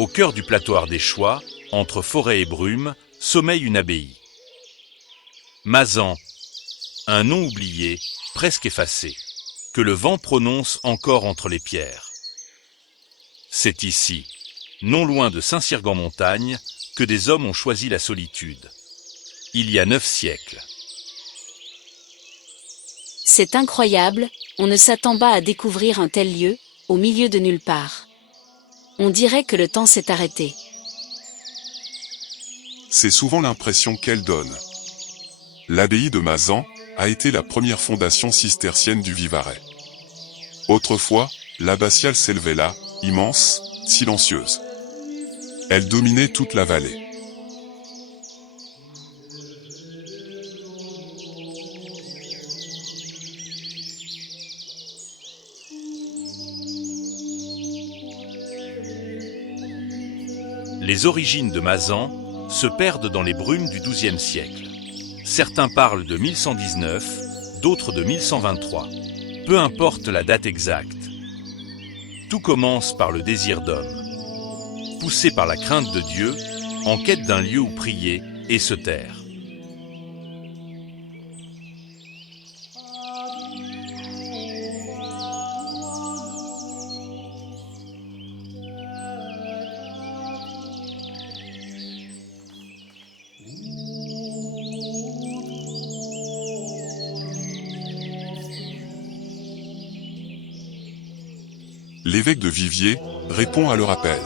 Au cœur du plateau ardéchois, entre forêt et brume, sommeille une abbaye. Mazan, un nom oublié, presque effacé, que le vent prononce encore entre les pierres. C'est ici, non loin de Saint-Cyr-en-Montagne, que des hommes ont choisi la solitude. Il y a 9 siècles. C'est incroyable, on ne s'attend pas à découvrir un tel lieu, au milieu de nulle part. On dirait que le temps s'est arrêté. C'est souvent l'impression qu'elle donne. L'abbaye de Mazan a été la première fondation cistercienne du Vivarais. Autrefois, l'abbatiale s'élevait là, immense, silencieuse. Elle dominait toute la vallée. Les origines de Mazan se perdent dans les brumes du XIIe siècle. Certains parlent de 1119, d'autres de 1123. Peu importe la date exacte. Tout commence par le désir d'homme. Poussé par la crainte de Dieu, en quête d'un lieu où prier et se taire. L'évêque de Viviers répond à leur appel.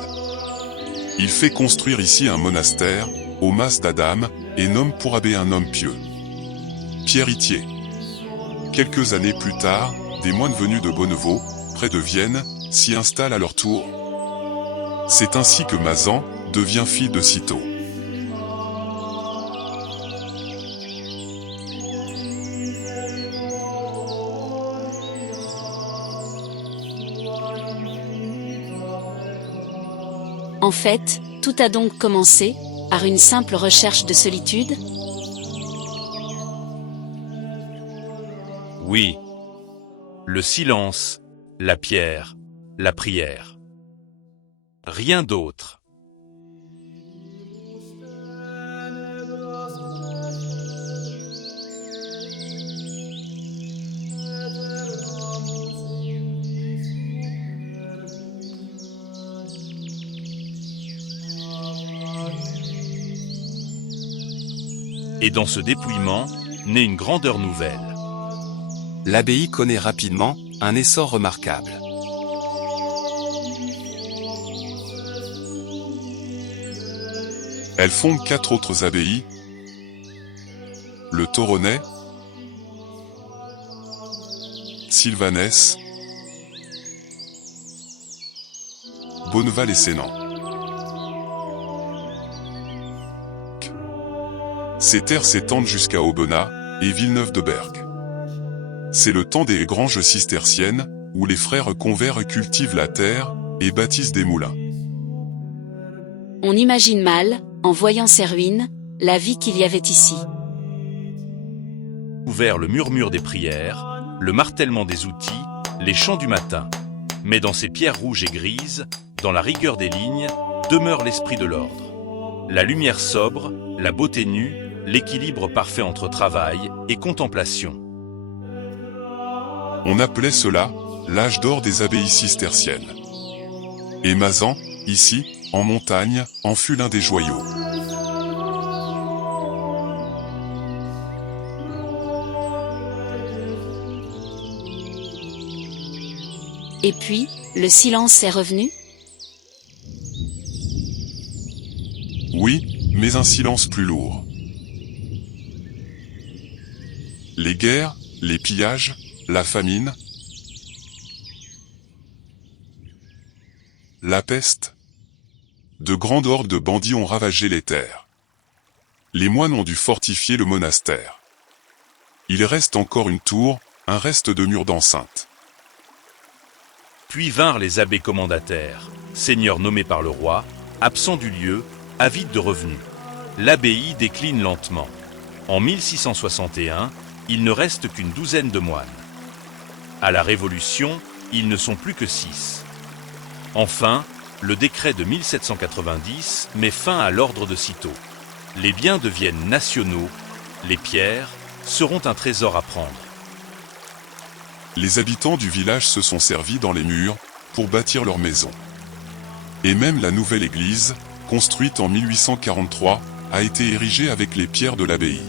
Il fait construire ici un monastère, au Mas d'Adam, et nomme pour abbé un homme pieux, Pierre Itier. Quelques années plus tard, des moines venus de Bonnevaux, près de Vienne, s'y installent à leur tour. C'est ainsi que Mazan devient fille de Cîteaux. En fait, tout a donc commencé, par une simple recherche de solitude? Oui. Le silence, la pierre, la prière. Rien d'autre. Et dans ce dépouillement, naît une grandeur nouvelle. L'abbaye connaît rapidement un essor remarquable. Elle fonde 4 autres abbayes, le Toronnais, Sylvanès, Bonneval et Sénan. Ces terres s'étendent jusqu'à Aubenas et Villeneuve-de-Berg. C'est le temps des granges cisterciennes, où les frères convers cultivent la terre et bâtissent des moulins. On imagine mal, en voyant ces ruines, la vie qu'il y avait ici. Ouvert le murmure des prières, le martèlement des outils, les chants du matin. Mais dans ces pierres rouges et grises, dans la rigueur des lignes, demeure l'esprit de l'ordre. La lumière sobre, la beauté nue, l'équilibre parfait entre travail et contemplation. On appelait cela l'âge d'or des abbayes cisterciennes. Et Mazan, ici, en montagne, en fut l'un des joyaux. Et puis, le silence est revenu? Oui, mais un silence plus lourd. Les guerres, les pillages, la famine, la peste. De grandes hordes de bandits ont ravagé les terres. Les moines ont dû fortifier le monastère. Il reste encore une tour, un reste de mur d'enceinte. Puis vinrent les abbés commendataires, seigneurs nommés par le roi, absents du lieu, avides de revenus. L'abbaye décline lentement. En 1661, il ne reste qu'une douzaine de moines. À la Révolution, ils ne sont plus que 6. Enfin, le décret de 1790 met fin à l'ordre de Cîteaux. Les biens deviennent nationaux, les pierres seront un trésor à prendre. Les habitants du village se sont servis dans les murs pour bâtir leur maison. Et même la nouvelle église, construite en 1843, a été érigée avec les pierres de l'abbaye.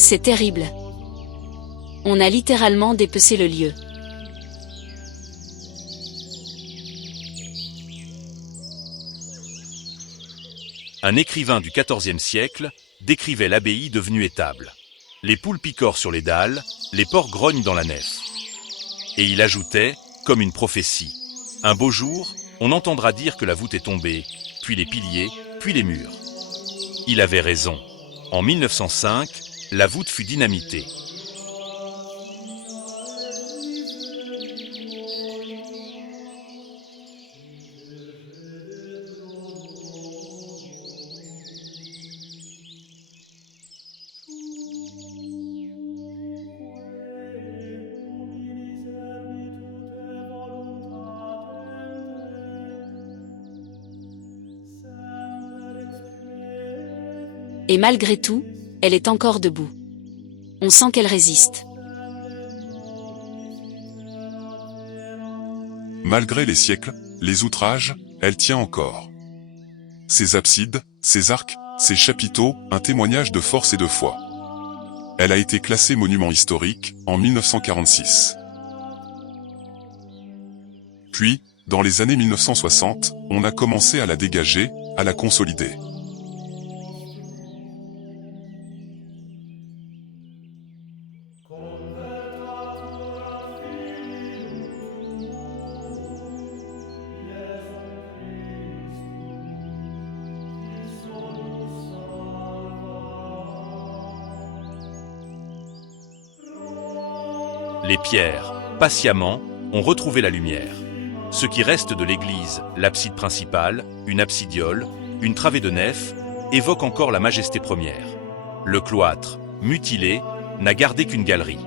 C'est terrible. On a littéralement dépecé le lieu. Un écrivain du XIVe siècle décrivait l'abbaye devenue étable. Les poules picorent sur les dalles, les porcs grognent dans la nef. Et il ajoutait, comme une prophétie, « Un beau jour, on entendra dire que la voûte est tombée, puis les piliers, puis les murs. » Il avait raison. En 1905, la voûte fut dynamitée. Et malgré tout, elle est encore debout. On sent qu'elle résiste. Malgré les siècles, les outrages, elle tient encore. Ses absides, ses arcs, ses chapiteaux, un témoignage de force et de foi. Elle a été classée monument historique en 1946. Puis, dans les années 1960, on a commencé à la dégager, à la consolider. Les pierres, patiemment, ont retrouvé la lumière. Ce qui reste de l'église, l'abside principale, une absidiole, une travée de nef, évoque encore la majesté première. Le cloître, mutilé, n'a gardé qu'une galerie.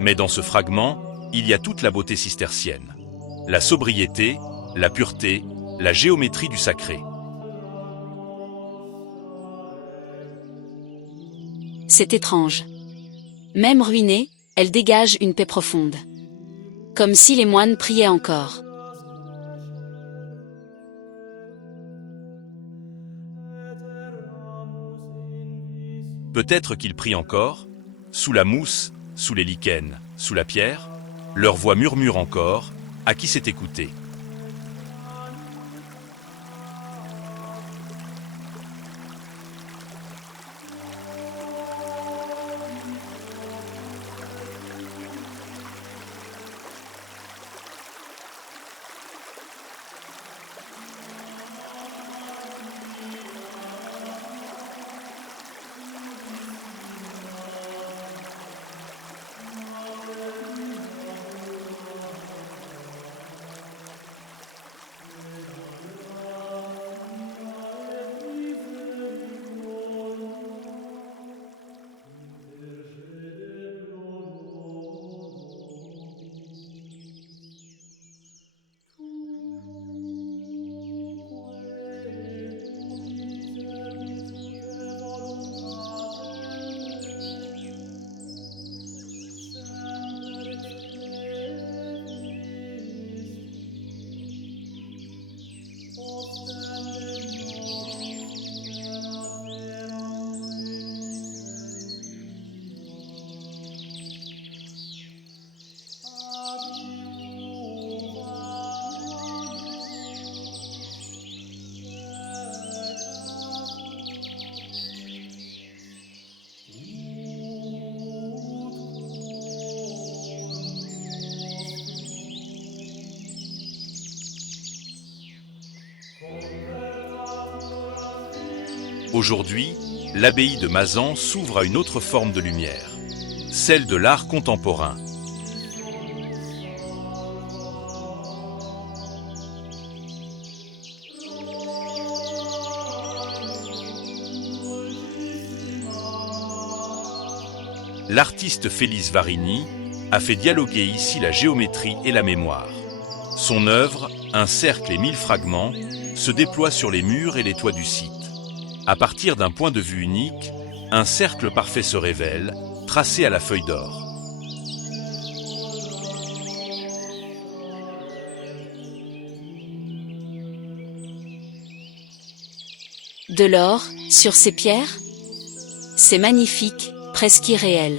Mais dans ce fragment, il y a toute la beauté cistercienne. La sobriété, la pureté, la géométrie du sacré. C'est étrange. Même ruinée, elle dégage une paix profonde. Comme si les moines priaient encore. Peut-être qu'ils prient encore, sous la mousse, sous les lichens, sous la pierre, leur voix murmure encore, à qui s'est écouté. Aujourd'hui, l'abbaye de Mazan s'ouvre à une autre forme de lumière, celle de l'art contemporain. L'artiste Félix Varini a fait dialoguer ici la géométrie et la mémoire. Son œuvre, Un cercle et 1000 fragments, se déploie sur les murs et les toits du site. À partir d'un point de vue unique, un cercle parfait se révèle, tracé à la feuille d'or. De l'or, sur ces pierres? C'est magnifique, presque irréel.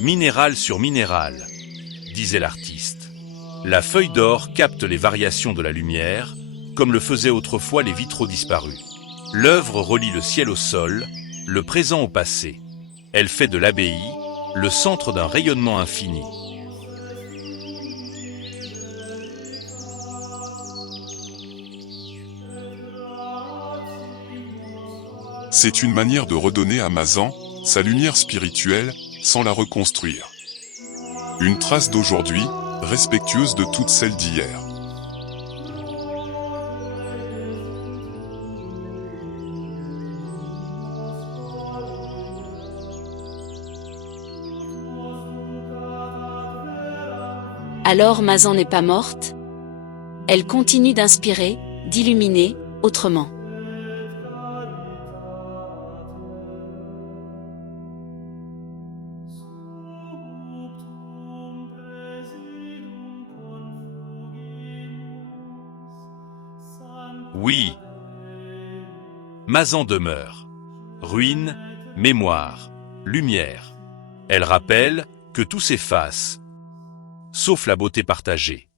Minéral sur minéral, disait l'artiste. La feuille d'or capte les variations de la lumière, comme le faisaient autrefois les vitraux disparus. L'œuvre relie le ciel au sol, le présent au passé. Elle fait de l'abbaye le centre d'un rayonnement infini. C'est une manière de redonner à Mazan sa lumière spirituelle sans la reconstruire. Une trace d'aujourd'hui, respectueuse de toutes celles d'hier. Alors Mazan n'est pas morte? Elle continue d'inspirer, d'illuminer, autrement. Oui. Mazan demeure. Ruine, mémoire, lumière. Elle rappelle que tout s'efface, sauf la beauté partagée.